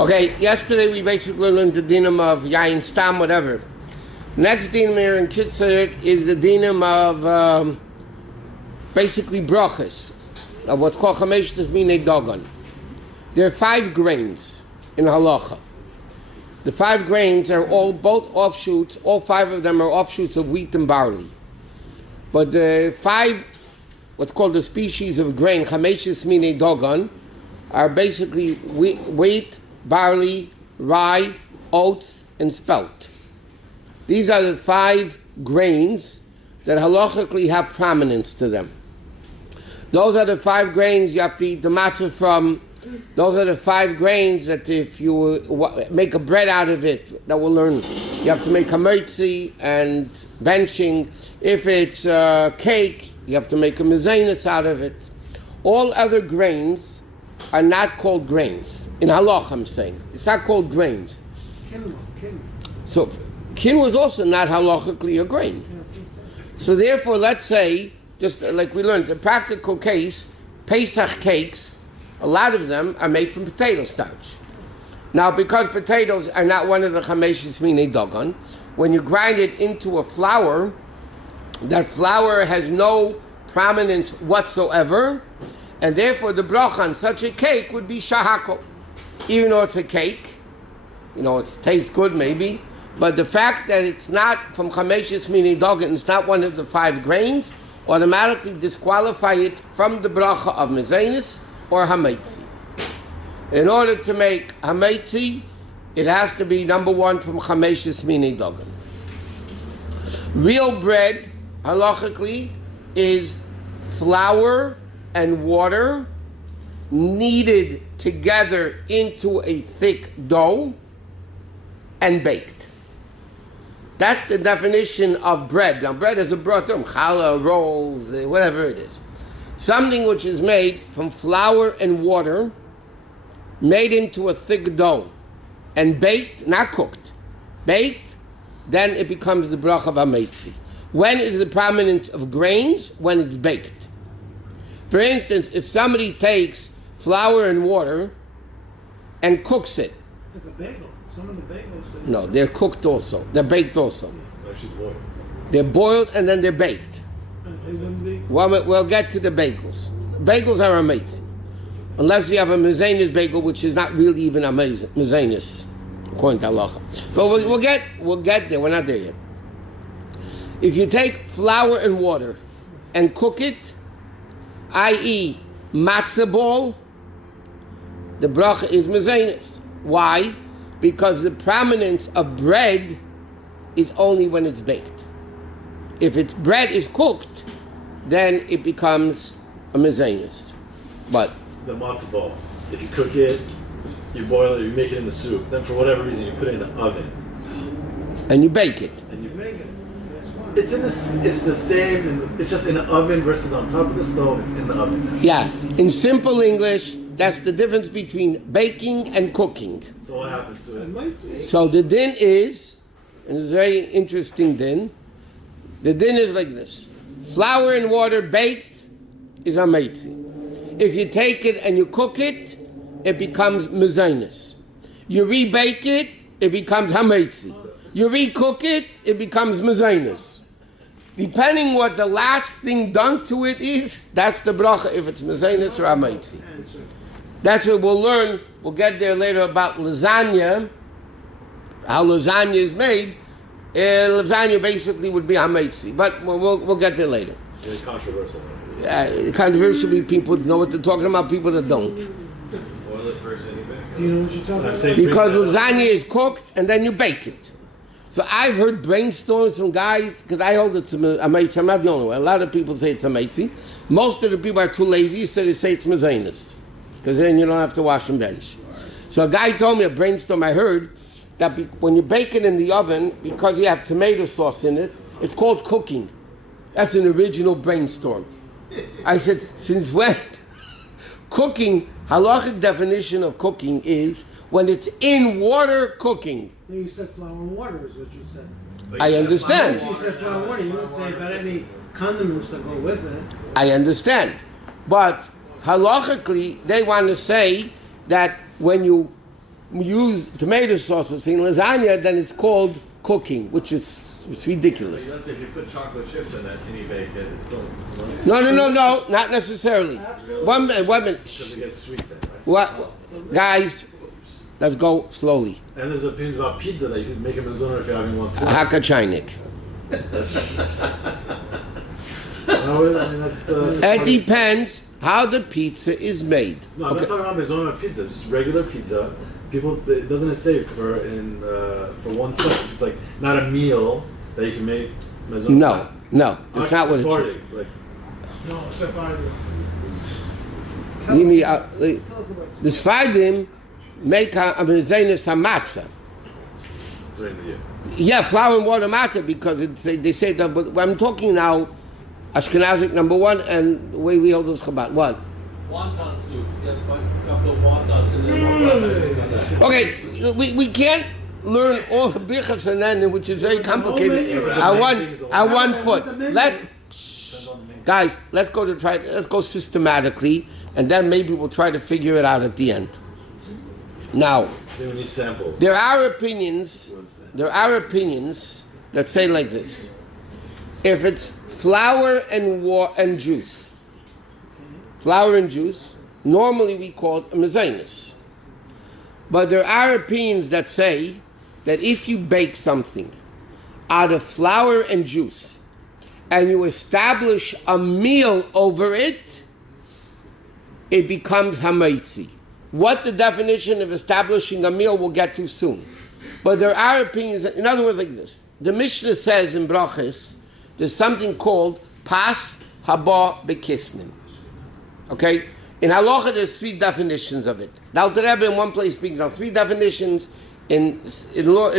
Okay, yesterday we basically learned the dinam of yain stam, whatever. Next dinam here in Kitzur is the dinam of basically brachos, of what's called mine dogon. There are 5 grains in halacha. The 5 grains are both offshoots. All 5 of them are offshoots of wheat and barley. But the 5, what's called the species of grain, mine dogon, are basically wheat, barley, rye, oats, and spelt. These are the 5 grains that halachically have prominence to them. Those are the 5 grains you have to eat the matzah from. Those are the 5 grains that if you make a bread out of it, that we'll learn, you have to make hametzi and benching. If it's cake, you have to make a mezainis out of it. All other grains are not called grains. In halacha, I'm saying. It's not called grains. So, kin was also not halachically a grain. So therefore, let's say, just like we learned, the practical case, Pesach cakes, a lot of them are made from potato starch. Now, because potatoes are not one of the mine dogon, when you grind it into a flour, that flour has no prominence whatsoever, and therefore the bracha on such a cake would be shahako. Even though it's a cake, it tastes good maybe, but the fact that it's not from mine dogon, it's not one of the 5 grains, automatically disqualify it from the bracha of mezainis or hametzi. In order to make hametzi, it has to be number 1 from mine dogon. Real bread, halachically, is flour and water kneaded together into a thick dough and baked. That's the definition of bread. Now, bread is a broad term, challah, rolls, whatever it is. Something which is made from flour and water, made into a thick dough, and baked, not cooked, baked, then it becomes the bracha of hametzi. When is the prominence of grains? When it's baked. For instance, if somebody takes flour and water and cooks it. Like a bagel. Some of the bagels. No, they're cooked also. They're baked also. They're actually boiled. They're boiled and then they're baked. They wouldn't be. We'll get to the bagels. Bagels are amazing. Unless you have a mezainis bagel, which is not really even a mezainis, according to halacha. But we'll get there. We're not there yet. If you take flour and water and cook it, i.e. matzah ball, the bracha is mezainis. Why? Because the prominence of bread is only when it's baked. If its bread is cooked, then it becomes a mezainis. But the matzah ball, if you cook it, you boil it, you make it in the soup, then for whatever reason you put it in the oven. And you bake it. And you Make it. That's fine. it's the same, it's just in the oven versus on top of the stove, it's in the oven. Yeah, in simple English, that's the difference between baking and cooking. So what happens to It it? might be. So the din is, and it's a very interesting din, the din is like this. Flour and water baked is hametzi. If you take it and you cook it, it becomes mezainis. You rebake it, it becomes hametzi. You recook it, it becomes mezainis. Depending what the last thing done to it is, that's the bracha, if it's mezainis or hametzi. That's what we'll learn. We'll get there later about lasagna, how lasagna is made. Lasagna basically would be hametzi, but we'll get there later. It's controversial. Controversially, people know what they're talking about, people that don't. Boil it first and you bake it. Do you know what you're talking about? Because lasagna is cooked and then you bake it. So I've heard brainstorms from guys, because I hold it's hametzi. I'm not the only one. A lot of people say it's hametzi. Most of the people are too lazy, so they say it's mezainis, because then you don't have to wash and bench. So a guy told me, a brainstorm I heard, that when you bake it in the oven, because you have tomato sauce in it, it's called cooking. That's an original brainstorm. I said, since when? Cooking, halachic definition of cooking is when it's in water cooking. No, you said flour and water is what you said. I understand. You said flour and water. You didn't say about any condiments that go with it. I understand. But halachically, they want to say that when you use tomato sauce in lasagna, then it's called cooking, which is ridiculous. If you put chocolate chips in it and you bake it, it's still... No, not necessarily. One minute. Because it gets sweet then, right? What, guys? Let's go slowly. And there's opinions about pizza that you can make a mezuzah if you're having one slice. Hakachainik. It depends how the pizza is made. No, I'm not talking about mezuzah pizza. Just regular pizza. People, it doesn't say for one slice. It's like not a meal that you can make mezuzah. No, it's not what it is. Like, No, Sephardi. Give me the Sephardim make a mezainis hamatzah. during the year. Yeah, flour and water matter because they say that. But I'm talking now, Ashkenazic number one, and the way we hold this Chabad. What? Wonton soup. You have a couple of wontons in there. Okay, we can't learn all the bichas and then, which is very complicated. I want foot. Guys, let's go systematically, and then maybe we'll try to figure it out at the end. Now, there are opinions that say like this: if it's flour and juice, normally we call it a mezainis. But there are opinions that say that if you bake something out of flour and juice, and you establish a meal over it, it becomes hamaitzi. What the definition of establishing a meal we'll get to soon. But there are opinions, in other words, like this. The Mishnah says in Brachos, there's something called pas haba bekisnin. Okay? In halacha, there's three definitions of it. The Alter Rebbe in one place speaks on three definitions. In Seder Birchanan,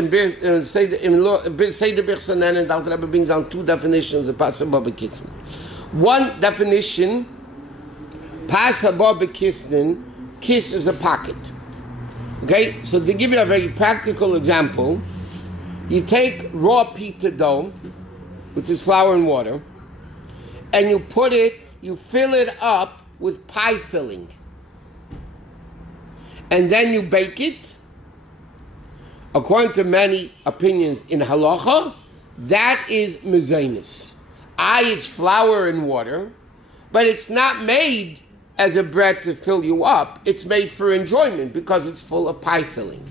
and the Alter Rebbe brings down two definitions of pas haba bekisnin. One definition, pas haba bekisnin, kiss is a pocket. Okay, so to give you a very practical example, you take raw pita dough, which is flour and water, and you fill it up with pie filling. And then you bake it. According to many opinions in halacha, that is mezainis. It's flour and water, but it's not made as a bread to fill you up. It's made for enjoyment because it's full of pie filling.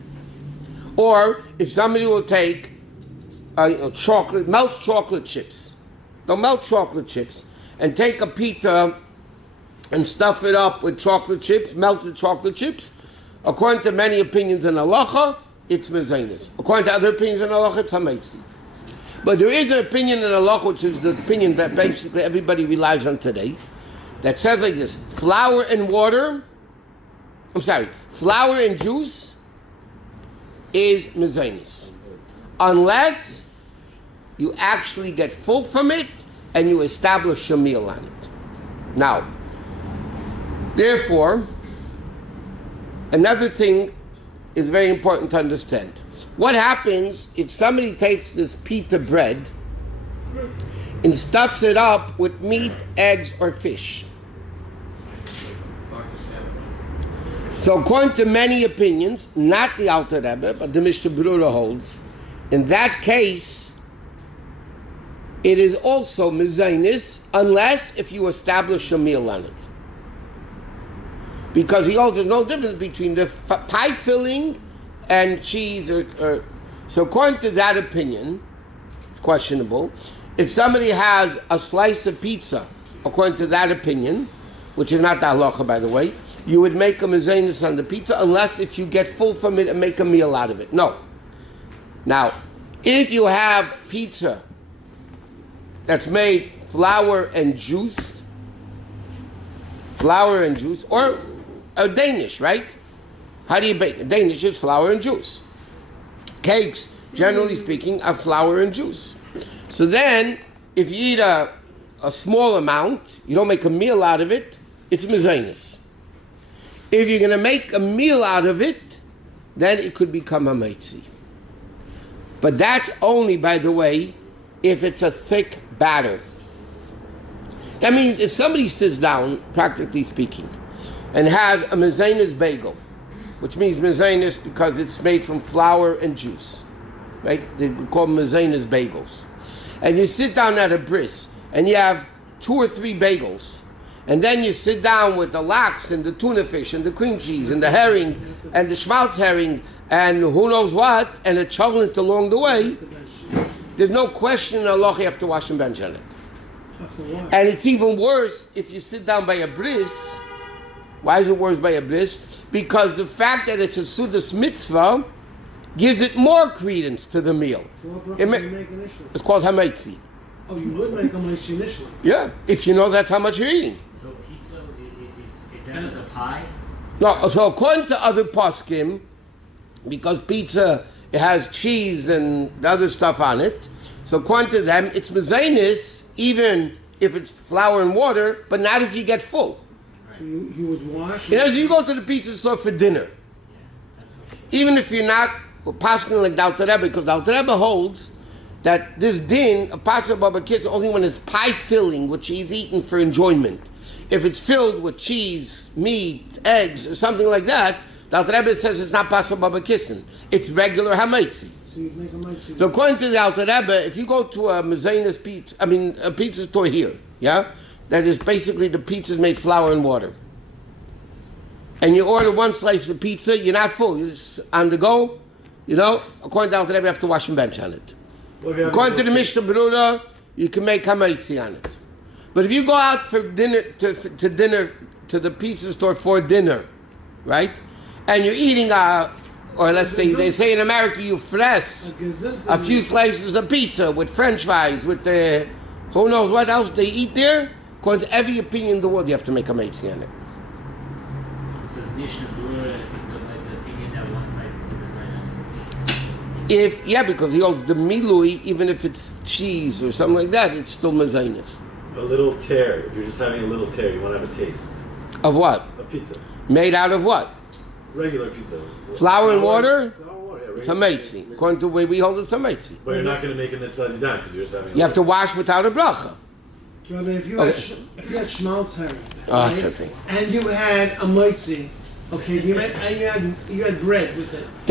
Or if somebody will take melt chocolate chips. They'll melt chocolate chips and take a pita and stuff it up with chocolate chips, melted chocolate chips. According to many opinions in halacha, it's mezainis. According to other opinions in halacha, it's hamaitzi. But there is an opinion in halacha, which is the opinion that basically everybody relies on today, that says like this: flour and juice is mezainis, unless you actually get full from it and you establish a meal on it. Now, therefore, another thing is very important to understand. What happens if somebody takes this pita bread and stuffs it up with meat, eggs, or fish? So according to many opinions, not the Alter Rebbe, but the Mishnah Berurah holds, in that case, it is also mezainis, unless if you establish a meal on it. Because he holds there's no difference between the pie filling and cheese. So according to that opinion, it's questionable. If somebody has a slice of pizza, according to that opinion, which is not the halacha, by the way, you would make a mezainis on the pizza unless if you get full from it and make a meal out of it. No. Now, if you have pizza that's made flour and juice, or a Danish, right? How do you bake? Danish is flour and juice. Cakes, generally speaking, are flour and juice. So then, if you eat a small amount, you don't make a meal out of it, it's mezainis. If you're going to make a meal out of it, then it could become a hamaitzi. But that's only, by the way, if it's a thick batter. That means if somebody sits down, practically speaking, and has a mezainis bagel, which means mezainis because it's made from flour and juice. Right? They call them mezainis bagels. And you sit down at a bris, and you have 2 or 3 bagels, and then you sit down with the lox and the tuna fish and the cream cheese and the herring and the schmaltz herring and who knows what, and a chocolate along the way. There's no question in halacha you have to wash and bench on it. And it's even worse if you sit down by a bris. Why is it worse by a bris? Because the fact that it's a sudas mitzvah gives it more credence to the meal. So what brachos do you make initially? It's called hametzi. Oh, you would make a maishi initially. Yeah, if you know that's how much you're eating. So pizza is that like a pie? No, so according to other poskim, because pizza it has cheese and the other stuff on it, so according to them, it's mezainis even if it's flour and water, but not if you get full. So you would wash. You know, so you go to the pizza store for dinner, even if you're not poskim like the Alter Rebbe, because the Alter Rebbe holds that this din of pasta baba kiss only when it's pie filling, which he's eaten for enjoyment. If it's filled with cheese, meat, eggs, or something like that, the Alter Rebbe says it's not pasta baba kissing. It's regular hametzi. So you make a maishi. So according to the Alter Rebbe, if you go to a mezainis pizza, a pizza store here, yeah, that is basically the pizza's made flour and water, and you order 1 slice of pizza, you're not full. You're just on the go, you know. According to the Alter Rebbe, you have to wash and bench on it. According to the Mishnah Berurah, you can make hametzi on it. But if you go out for dinner to the pizza store for dinner, right, and you're eating or let's say they say in America you fress a few slices of pizza with French fries with the who knows what else they eat there. According to every opinion in the world, you have to make hametzi on it. So Mishnah Berurah is the opinion that 1 slice is a mezainis. Because he holds the milui, even if it's cheese or something like that, it's still mezainis. A little tear. If you're just having a little tear, you want to have a taste. Of what? A pizza. Made out of what? Regular pizza. Flour and water? Flour and water, yeah. It's regular hametzi. According to the way we hold it, it's hametzi. But you're not going to make a mitzvah dime because you're just having. You have to wash without a bracha. Rabbi, if you had schmaltz herring, Oh, right, that's a thing. and you had a maishi, okay, you had bread with it.